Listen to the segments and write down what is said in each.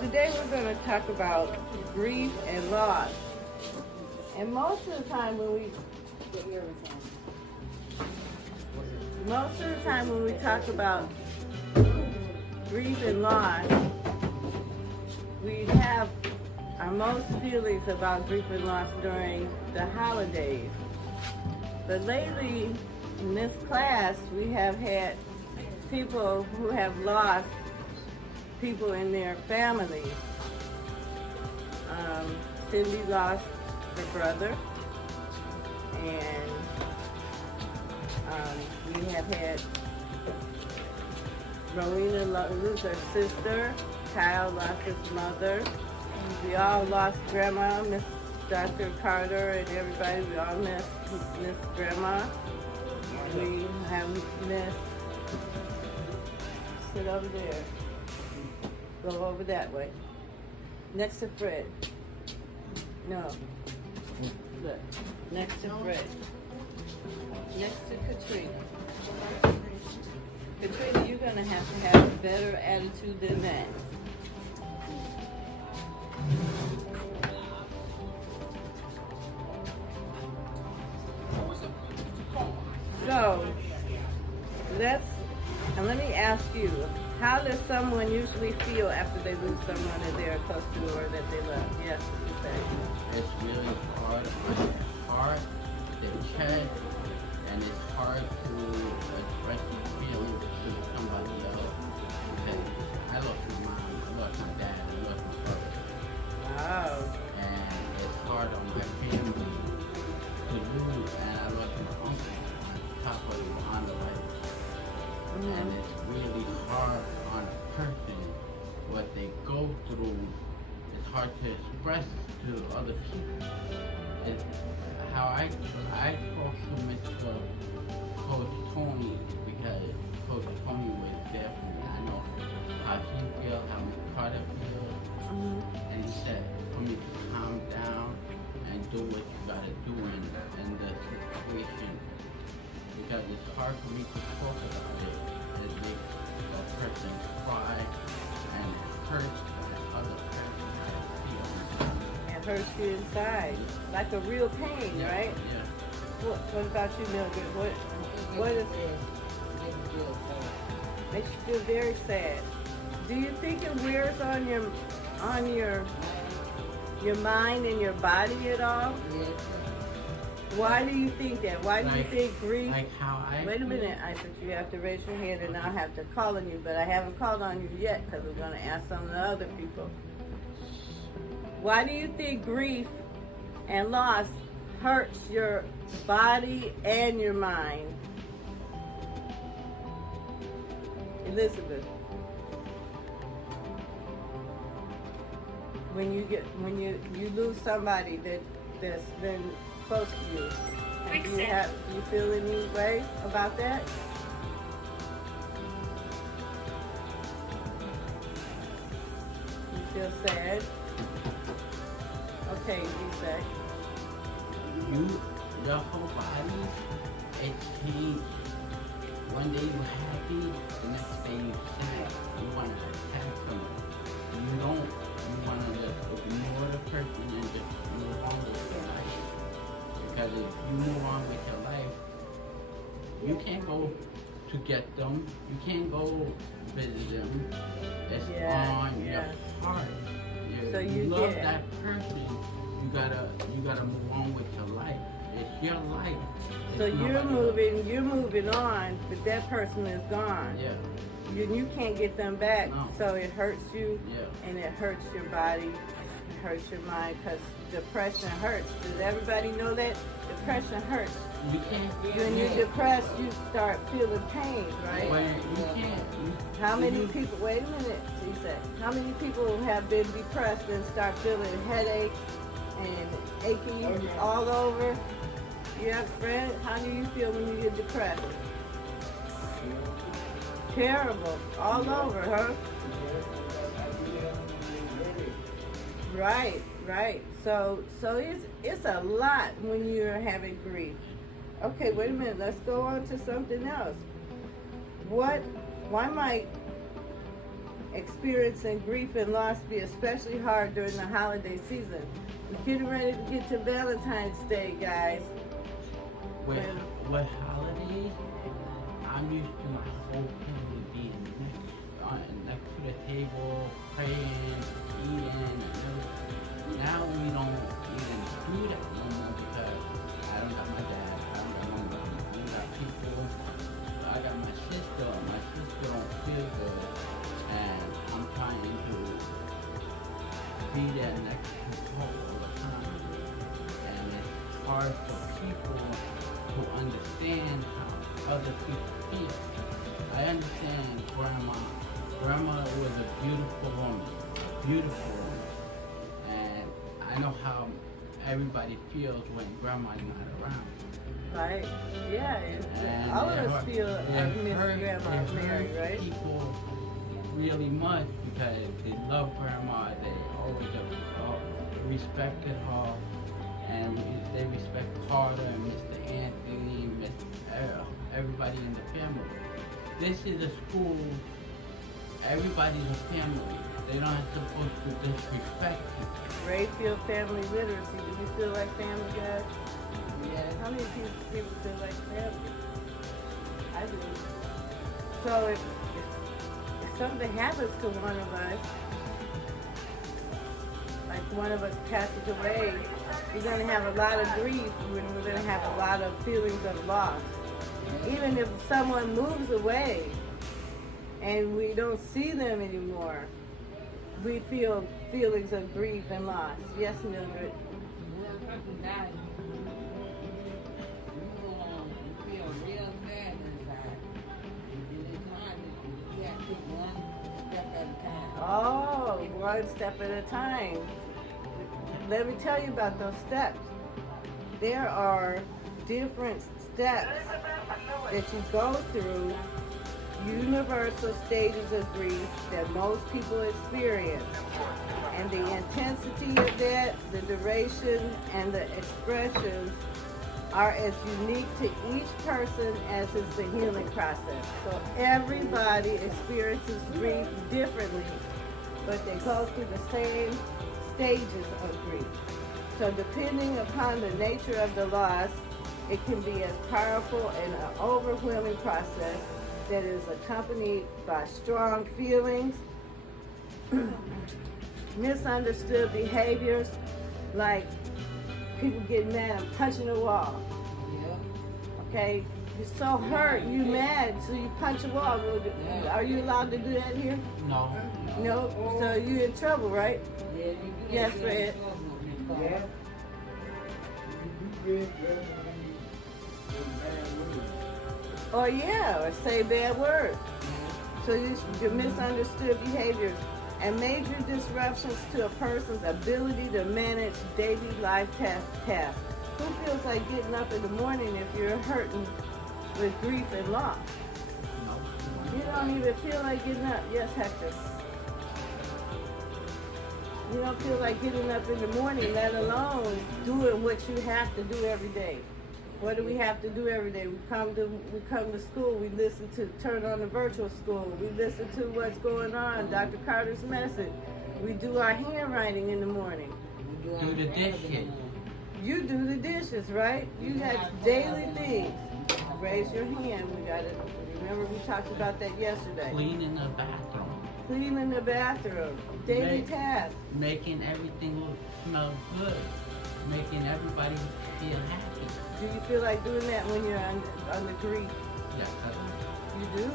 today we're going to talk about grief and loss. And most of the time when we talk about grief and loss, we have our most feelings about grief and loss during the holidays. But lately in this class, we have had people who have lost people in their families. Cindy lost her brother, and we have had Rowena lose her sister, Kyle lost his mother, we all lost Grandma, Miss Dr. Carter and everybody, we all miss Grandma. We have missed, sit over there, go over that way, next to Fred. No, look, next to Fred, next to Katrina. Katrina, you're gonna have to have a better attitude than that. So, let me ask you, how does someone usually feel after they lose someone that they are close to or that they love? Yes, what you say? It's really hard on the heart, the chest, and it's hard to express these feelings to somebody else. Because I lost my mom, I lost my dad, I lost my brother. Wow. And it's hard on my family to lose, and I lost my uncle on top of it on the life. And it's really hard on a person what they go through. It's hard to express to other people. It's how I talk to Mr. Coach Tony, because Coach Tony was definitely, I know how he feels, how Mr. Carter feels. And he said for me to calm down and do what you gotta do in the situation. Because it's hard for me to talk about it. It makes a person cry, and it hurts the other person has feelings. It hurts you inside, like a real pain, right? Yeah. What about you, Mildred? What is it? Makes you feel very sad. Do you think it wears on your mind and your body at all? Yes. Why do you think that? Why do you think grief? Like how I. Wait a minute, Isaac. You have to raise your hand, and I'll have to call on you. But I haven't called on you yet because we're going to ask some of the other people. Why do you think grief and loss hurts your body and your mind? Elizabeth. When you lose somebody that's been close to you, do you feel any way about that? You feel sad? Okay, you say. Your whole body, it changed. One day you're happy, the next day you're sad. You want to attack someone. You want to just ignore the person and just move on with your life. Because if you move on with your life, you can't go to get them. You can't go visit them. It's on your heart. So you love that person. You gotta move on with your life. It's your life. So you're moving on, but that person is gone. Yeah. You can't get them back, No. so it hurts you, Yeah. and it hurts your body, it hurts your mind, because depression hurts. Does everybody know that? Depression hurts. You can't. When you're depressed, you start feeling pain, right? Well, you can't. How many people, wait a minute, Lisa, how many people have been depressed and start feeling headaches and achy all over? Yeah, Fred, how do you feel when you get depressed? Terrible, all over, huh? Right. So it's a lot when you're having grief. Okay, wait a minute. Let's go on to something else. Why might experiencing grief and loss be especially hard during the holiday season. We're getting ready to get to Valentine's Day, guys. With holidays, I'm used to my whole family being next to the table, praying, eating, and everything. Now we don't even do that no more because I don't got my dad, I don't got my mom, I don't got people. I got my sister. My sister don't feel good, and I'm trying to be there next to her all the time. And it's hard for people to understand how other people feel. I understand grandma. Grandma was a beautiful woman, and I know how everybody feels when grandma's not around. Right? Yeah, all of us feel I miss Grandma Mary, right? People really much because they love grandma. They always respected her, and they respect Carter and Mr. Anthony, everybody in the family. This is a school. Everybody's a family. They're not supposed to disrespect you. Rayfield Family Literacy. Do you feel like family, guys? Yeah. How many people feel like family? I do. So if something happens to one of us, like one of us passes away, we're going to have a lot of grief. We're going to have a lot of feelings of loss. Even if someone moves away and we don't see them anymore, we feel feelings of grief and loss. Yes, Mildred? When a person dies, you feel real sad inside. And it's hard to, you have to take one step at a time. Oh, one step at a time. Let me tell you about those steps. There are different steps that you go through, universal stages of grief that most people experience. And the intensity of that, the duration, and the expressions are as unique to each person as is the healing process. So everybody experiences grief differently, but they go through the same stages of grief. So depending upon the nature of the loss, it can be as powerful and an overwhelming process that is accompanied by strong feelings, misunderstood behaviors, like people getting mad and punching a wall. Okay? You're so hurt, you mad, so you punch a wall. Are you allowed to do that here? No. No? So you're in trouble, right? Yeah, you do Yes, that. Fred. Yeah. Or yeah, or say bad words. So your misunderstood behaviors and major disruptions to a person's ability to manage daily life tasks. Who feels like getting up in the morning if you're hurting with grief and loss? No. You don't even feel like getting up. Yes, Hector. You don't feel like getting up in the morning, let alone doing what you have to do every day. What do we have to do every day? We come to school, we turn on the virtual school, we listen to what's going on, Dr. Carter's message. We do our handwriting in the morning. Do the dishes. You do the dishes, right? You got daily things. Raise your hand. Remember we talked about that yesterday. Cleaning the bathroom. Cleaning the bathroom. Daily tasks. Making everything smell good. Making everybody feel happy. Do you feel like doing that when you're on the grief? Yes, I do. You do?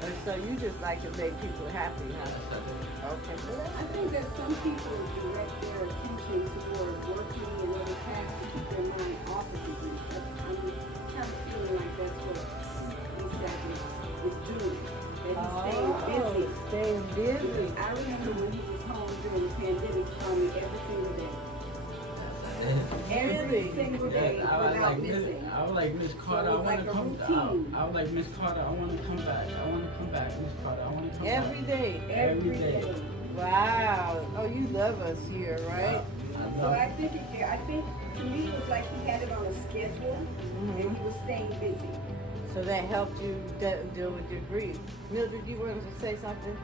Or so you just like to make people happy, huh? Yes, I do. Okay. I think that some people direct their attention toward working and other tasks to keep their mind off of the grief. I'm kind of feeling like that's what ESAC is doing. That he's staying busy. Staying busy. I remember when he was home during the pandemic, he called me every single day. Every single day Yes, I was without like, missing. I was like, Miss Carter, So I it's want like to a come routine. I was like, Miss Carter, I want to come back. I want to come back, Miss Carter. I want to come Every back. day. Every day. Wow. Oh, you love us here, right? So I think to me it was like he had it on a schedule and he was staying busy. So that helped you deal with your grief. Mildred, you wanted to say something?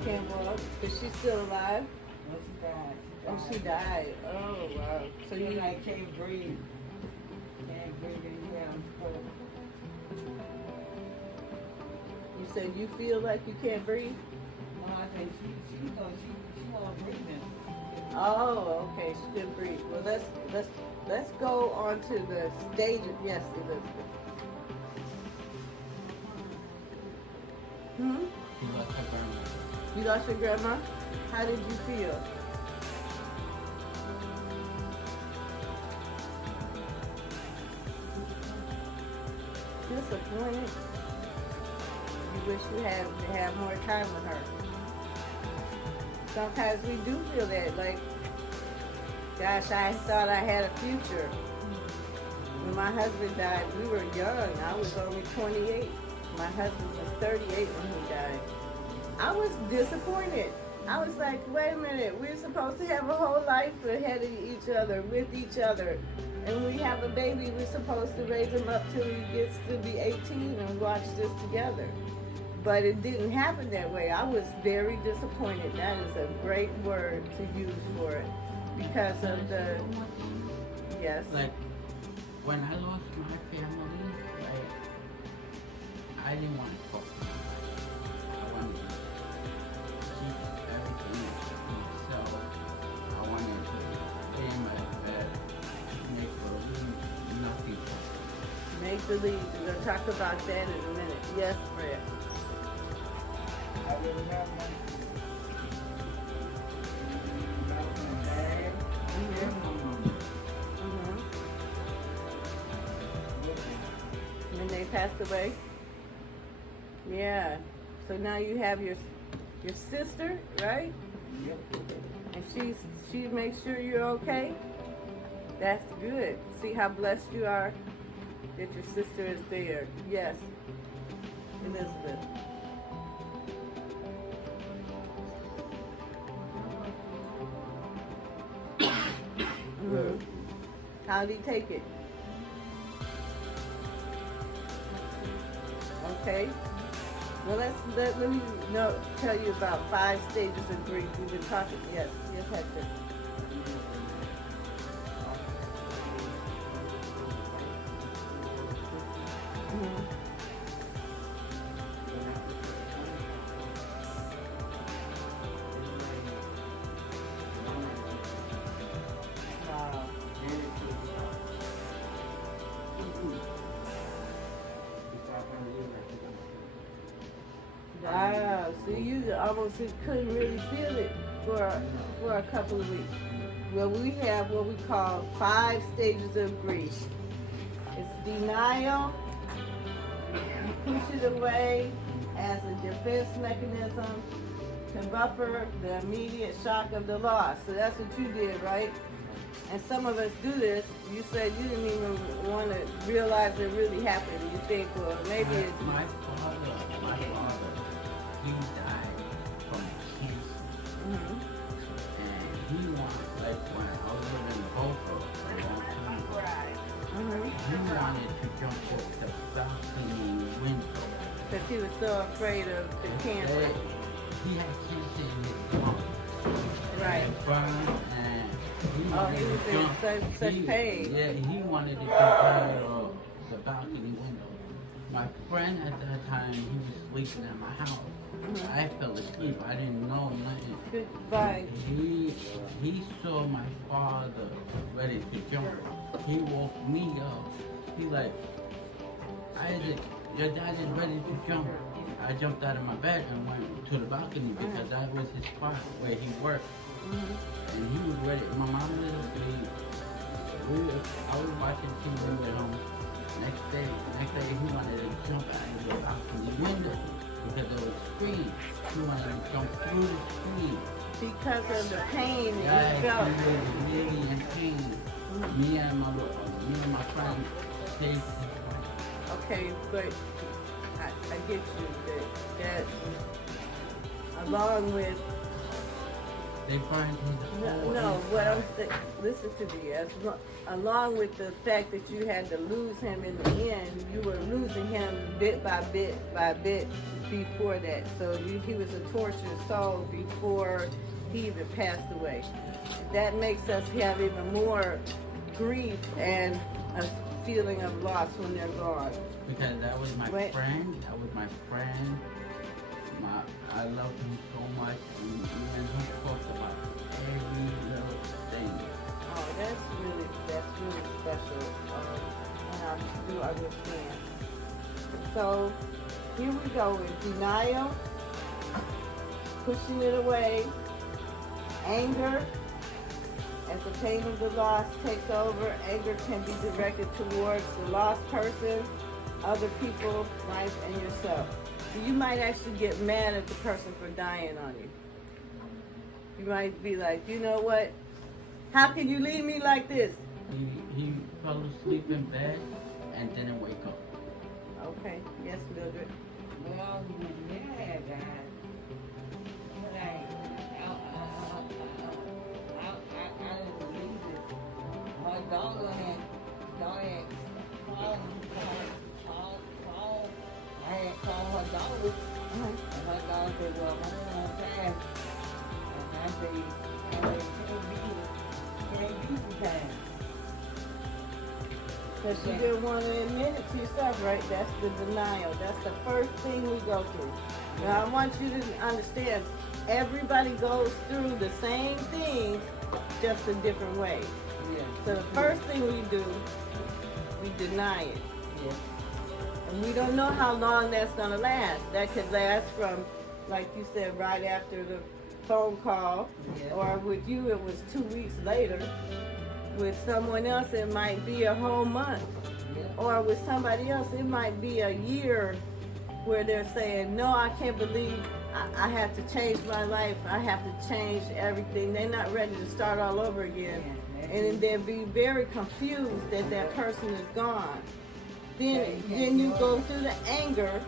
She can't walk. Is she still alive? Well, she died. Oh, she died. Oh, wow. So You you like can't breathe. Can't breathe in here. you said you feel like you can't breathe? No, I think she wasn't breathing. Oh, okay. She couldn't breathe. Well, let's go on to the stage. Yes, Elizabeth. Hmm? He lost her grandma. You lost your grandma? How did you feel? Disappointed. You wish you had more time with her. Sometimes we do feel that, like, gosh, I thought I had a future. When my husband died, we were young. I was only 28. My husband was 38 when he died. I was disappointed. I was like, wait a minute, we're supposed to have a whole life ahead of each other, with each other. And when we have a baby, we're supposed to raise him up till he gets to be 18 and watch this together. But it didn't happen that way. I was very disappointed. That is a great word to use for it. Because of the, yes. Like, when I lost my family, like, I didn't want to talk to them. I wanted to keep everything to myself. I wanted to stay in my bed, make believe nothing. Make believe. We're going to talk about that in a minute. Yes, Fred. I remember my dad and my mom. When they passed away? Yeah. So now you have your sister, right? Yep. And she makes sure you're okay? That's good. See how blessed you are that your sister is there. Yes. Elizabeth. How did he take it? Okay. Well, let me tell you about 5 stages of grief. We've been talking. Yes, Hector. Wow. Wow. So you almost couldn't really feel it for a couple of weeks. Well, we have what we call 5 stages of grief. It's denial. You push it away as a defense mechanism to buffer the immediate shock of the loss. So that's what you did, right? And some of us do this. You said you didn't even want to realize it really happened. You think, well, maybe it's... My father, he died from cancer. And he wanted, like when I was living in Boca a long time ago, he wanted to jump off the balcony window. Because he was so afraid of the cancer. He had cancer in his lungs. Right. It burned, and he Oh, wanted he was to in jump. such pain. Yeah, he wanted to jump out of the balcony window. My friend at that time, he was sleeping at my house. I fell asleep. I didn't know nothing. Goodbye. He saw my father ready to jump. He woke me up. He like, Isaac, your dad is ready to jump. I jumped out of my bed and went to the balcony because that was his spot where he worked. And he was ready. My mom was asleep. I was watching TV with him. Next day he wanted to jump out of the balcony window because there was screen. He wanted to jump through the screen. Because of the pain that Yeah, you felt. he was really in pain. Me and my friend saved his life. Okay, but I get you that along with They burned his whole no, what I'm saying, listen to me. Along with the fact that you had to lose him in the end, you were losing him bit by bit by bit before that. So he was a tortured soul before he even passed away. That makes us have even more grief and a feeling of loss when they're gone. Because that was my friend. That was my friend. I love him so much. And even he talks about every little thing. Oh, that's really special. And I do understand. So here we go with denial, pushing it away, anger. As the pain of the loss takes over, anger can be directed towards the lost person, other people, life, and yourself. So you might actually get mad at the person for dying on you. You might be like, you know what? How can you leave me like this? He fell asleep in bed and didn't wake up. Okay. Yes, Mildred. Well, yeah, guys. But I didn't believe it. My daughter had called. I had called her daughter, and her daughter said, well, I'm on time. And I said, can't be the time. Because you didn't want to admit it to yourself, right? That's the denial. That's the first thing we go through. Now, I want you to understand, everybody goes through the same things, just a different way. Yeah. So the first thing we do, we deny it. Yeah. And we don't know how long that's going to last. That could last from, like you said, right after the phone call. Yeah. Or with you, it was 2 weeks later. With someone else, it might be a whole month. Yeah. Or with somebody else, it might be a year where they're saying, no, I can't believe I have to change my life. I have to change everything. They're not ready to start all over again. Yeah. And then they'll be very confused that that person is gone. Then you go through the anger,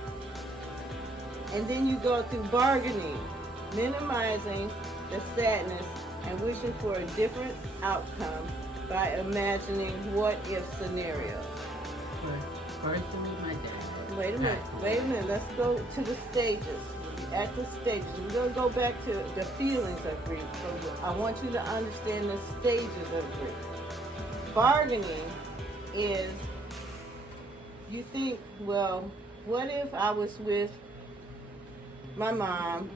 and then you go through bargaining, minimizing the sadness and wishing for a different outcome by imagining what-if scenarios. First it was my dad. Wait a minute. Let's go to the stages. At the stages, we're going to go back to the feelings of grief. So I want you to understand the stages of grief. Bargaining is, you think, well, what if I was with my mom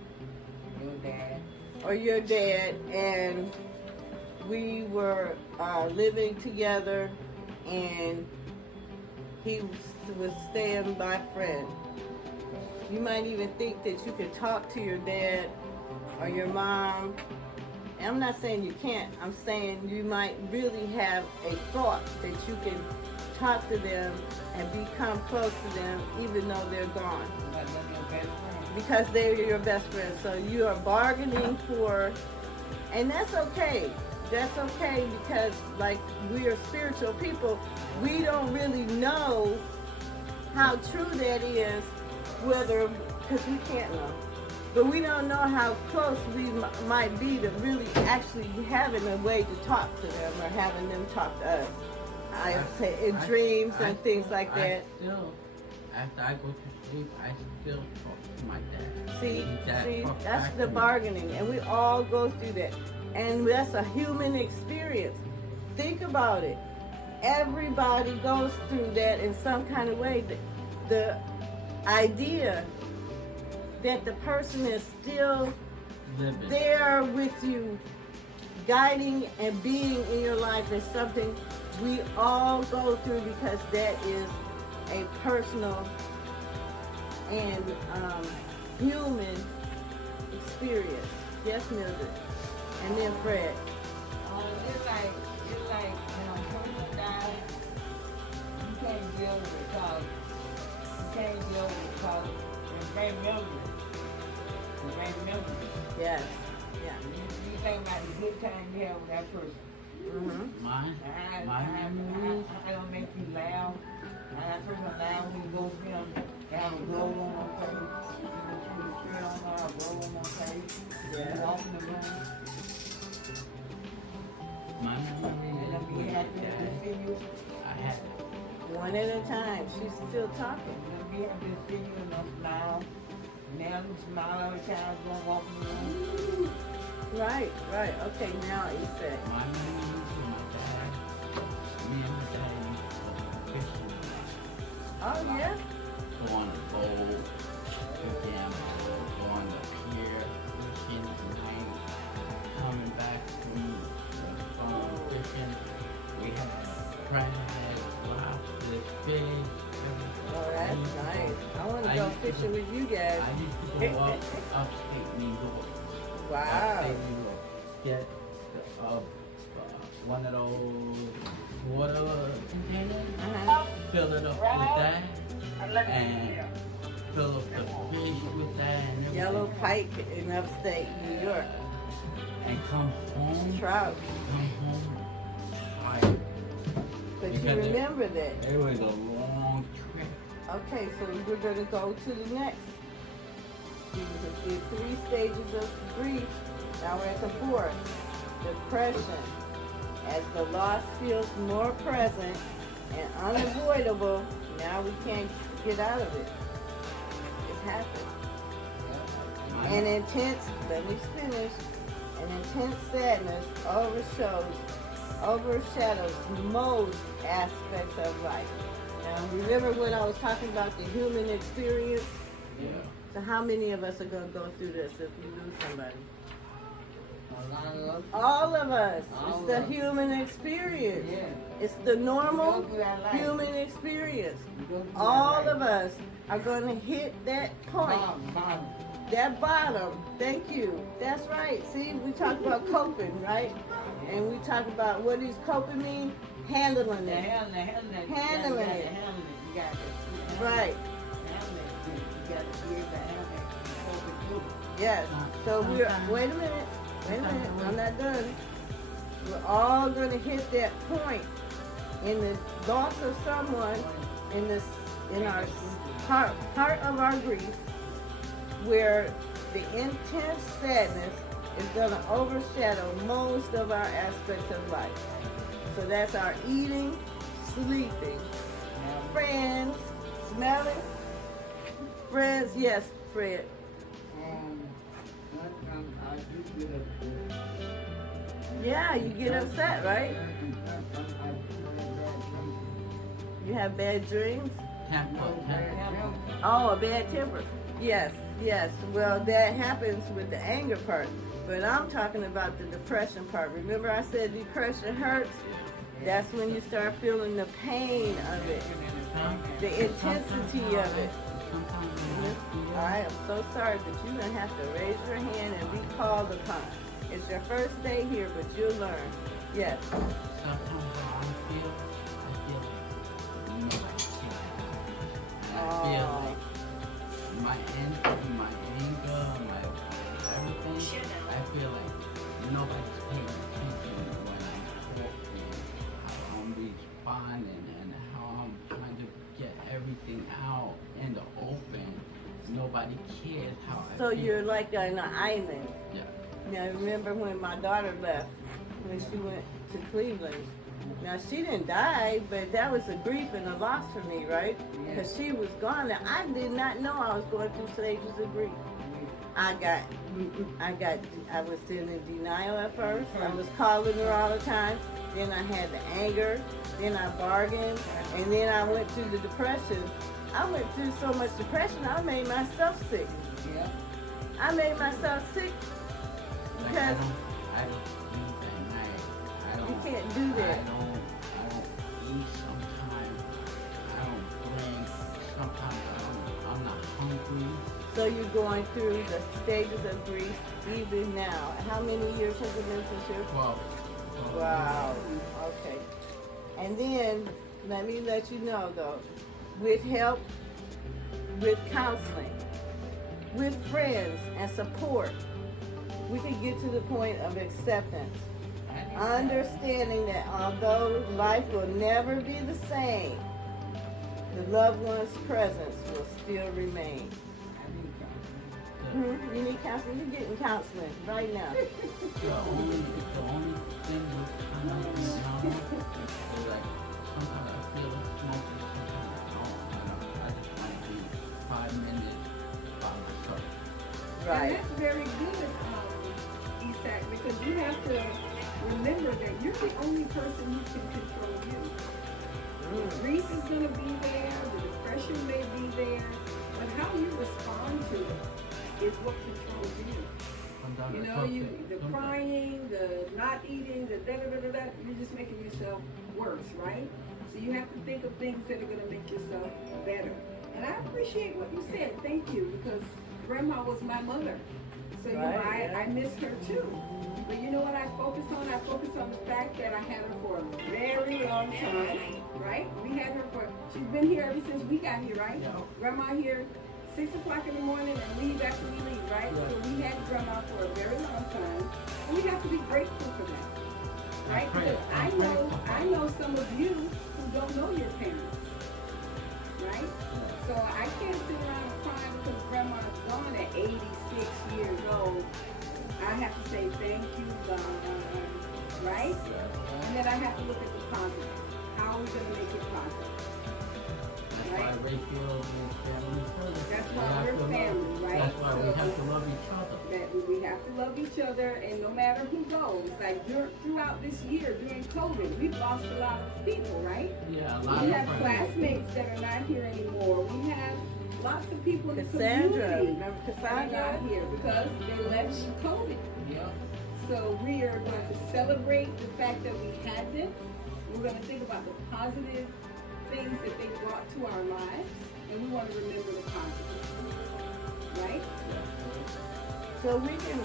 Your dad. or your dad and we were living together and he was staying by a friend. You might even think that you could talk to your dad or your mom. And I'm not saying you can't. I'm saying you might really have a thought that you can talk to them and become close to them even though they're gone. But they're your best friend. Because they're your best friends. So you are bargaining for, and that's okay. That's okay because like we are spiritual people, we don't really know how true that is, whether, because we can't know. But we don't know how close we might be to really actually having a way to talk to them or having them talk to us. I say in dreams and things like that. Still, after I go to sleep, I still talk to my dad. See, Talks that's back the to me. bargaining, and we all go through that. And that's a human experience. Think about it. Everybody goes through that in some kind of way. The idea that the person is still Living. there with you, guiding and being in your life is something we all go through because that is a personal and human experience. Yes, Mildred. And then Fred. It's like when a person dies, you can't deal with it because it's very memory. It's very memory. Yes. Yeah. You think about the good time you have with that person. Mm-hmm. My memories. I don't make you laugh. And that person laugh when you go see them. They have a glow on their face. You go through the street on her, a glow on their face. Yeah. You walk in the room. My And memories. they'll be happy to see you. I had One at a time. She's still talking. They'll be happy to see you and they'll smile. Now you smile every time you gonna walk around. Right. Okay, now you said. My memories with my dad, me and my dad used to go fishing. Oh yeah. Go on a boat, gamble, go on the pier, fishing tonight, coming back from fishing. We had crab, lobster, fish, everything. Oh, that's nice. I want to go fishing with you guys. I used to go upstate New York. Wow. Upstate New York. Get one of those water containers, Uh-huh. fill it up with that, and fill up the fish with that and everything. Yellow pike in upstate New York. And come home. Trout. Come home tired. But you Because remember that. It was a long trip. Okay, so we're going to go to the next. We did 3 stages of grief. Now we're at the 4th. Depression. As the loss feels more present and unavoidable, now we can't get out of it. It's happened. An intense, let me finish, an intense sadness overshadows most aspects of life. Now, remember when I was talking about the human experience? Yeah. So how many of us are going to go through this if we lose somebody? All of us. It's the human experience. Yeah. It's the normal You go through that life. human experience. You go through that All life. of us are going to hit that point. Bottom. That bottom. Thank you. That's right. See, we talk about coping, right? And we talk about what does coping mean? Handling it. Handling it. You got it. Right. You got to be able to handle it. Yes. So wait a minute. I'm not done. We're all going to hit that point in the loss of someone in our part of our grief, where the intense sadness is going to overshadow most of our aspects of life. So that's our eating, sleeping, friends, smelling. Friends, yes, Fred. I do get upset. Yeah, you get upset, right? You have bad dreams? Temper. Oh, a bad temper. Yes. Well, that happens with the anger part. But I'm talking about the depression part. Remember I said depression hurts? That's when you start feeling the pain of it, the intensity of it. I am so sorry, but you're going to have to raise your hand and be called upon. It's your first day here, but you'll learn. Yes. Sometimes how I feel like nobody cares. And I feel like my anger, my everything, I feel like nobody's paying attention when I'm talking, how I'm responding, and how I'm trying to get everything out in the open. Nobody cares how I So feel. you're like on an island. Yeah. Now remember when my daughter left, when she went to Cleveland. Now she didn't die, but that was a grief and a loss for me, right? Because she was gone. Now, I did not know I was going through stages of grief. I was still in denial at first. I was calling her all the time. Then I had the anger. Then I bargained, and then I went through the depression. I went through so much depression, I made myself sick. Yeah. I made myself sick Like, because I don't eat at night. you can't do that. I don't eat sometimes. I don't drink. Sometimes I'm not hungry. So you're going through the stages of grief even now. How many years has it been since you're? 12. Wow. Okay. And then let me let you know though, with help, with counseling, with friends and support, we can get to the point of acceptance. Understanding that although life will never be the same, the loved one's presence will still remain. You need counseling? You're getting counseling right now. The only thing with kind of is like sometimes I feel like smoking, sometimes I don't. I just want to be 5 minutes by myself. Right. And that's very good, Isak, because you have to remember that you're the only person who can control you. The grief is going to be there, the depression may be there, but how you respond to it is what controls you. You know, the crying, the not eating, the da-da-da-da-da, you're just making yourself worse, right? So you have to think of things that are going to make yourself better. And I appreciate what you said. Thank you, because Grandma was my mother. So you know, I missed her too. But you know what I focus on? I focus on the fact that I had her for a very long time, right? We had her for, she's been here ever since we got here, right? Yeah. Grandma here 6 o'clock in the morning and leave after we leave, right? Yeah. So we had Grandma for a very long time. And we have to be grateful for that, right? Because I know some of you who don't know your parents, right? So I can't sit around and cry because Grandma's gone at 86 years old. I have to say thank you, God, right? And then I have to look at the positive. How are we going to make it positive? That's why Rachel is family first. That's why we're family, right? That's why we have to love each other. That we have to love each other, and no matter who goes, like throughout this year, during COVID, we've lost a lot of people, right? Yeah, a lot We of have friends. classmates that are not here anymore. We have lots of people in the Cassandra, community remember that are Cassandra? not here because they left COVID. Yeah. So we are going to celebrate the fact that we had them. We're going to think about the positive things that they brought to our lives, and we want to remember the positive, right? So we can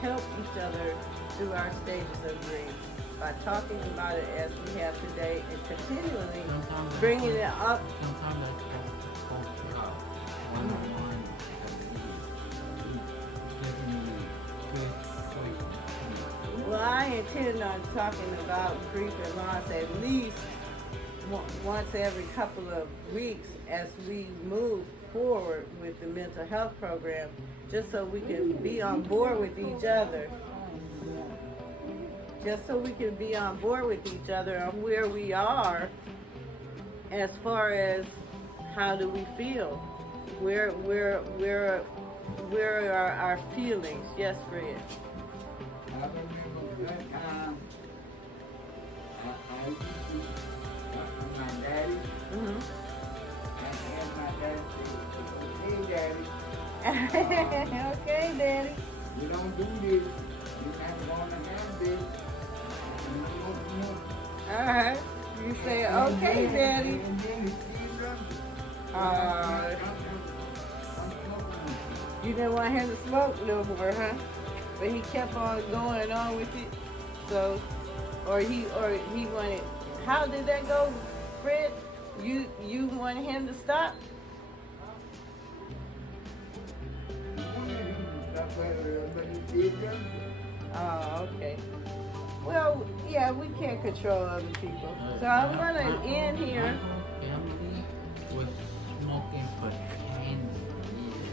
help each other through our stages of grief by talking about it as we have today and continually Sometimes bringing it up. Sometimes that's called out. One-on-one. Giving you good choices. Well, I intend on talking about grief and loss at least once every couple of weeks as we move forward with the mental health program, just so we can be on board with each other. Just so we can be on board with each other on where we are as far as how do we feel. Where are our feelings? Yes, Fred. I remember that time I used to my daddy. Mm-hmm. I asked my daddy, hey daddy, Okay, Daddy. we don't do this. You're not going to have this. All right. You say, okay, Daddy. And then he still done it. You didn't want him to smoke no more, huh? But he kept on going on with it. So, or he wanted. How did that go, Fred? You wanted him to stop? Oh, okay. Well, yeah, we can't control other people. So I'm gonna end here. My family was smoking for 10 years.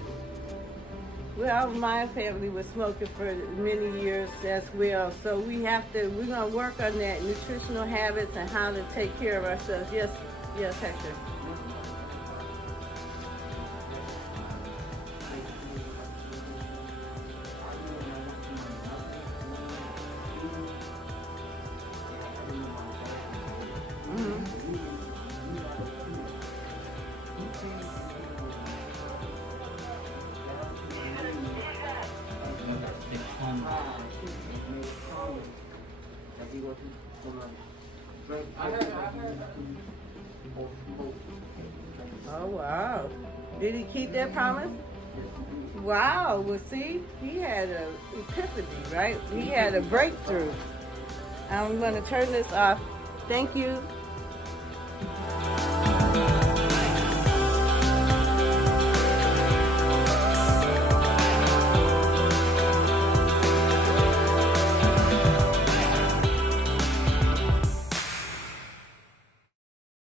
Well, my family was smoking for many years as well. So we're gonna work on that nutritional habits and how to take care of ourselves. Yes, Hector. Oh, wow. Did he keep that promise? Wow. Well, see, he had an epiphany, right? He had a breakthrough. I'm going to turn this off. Thank you.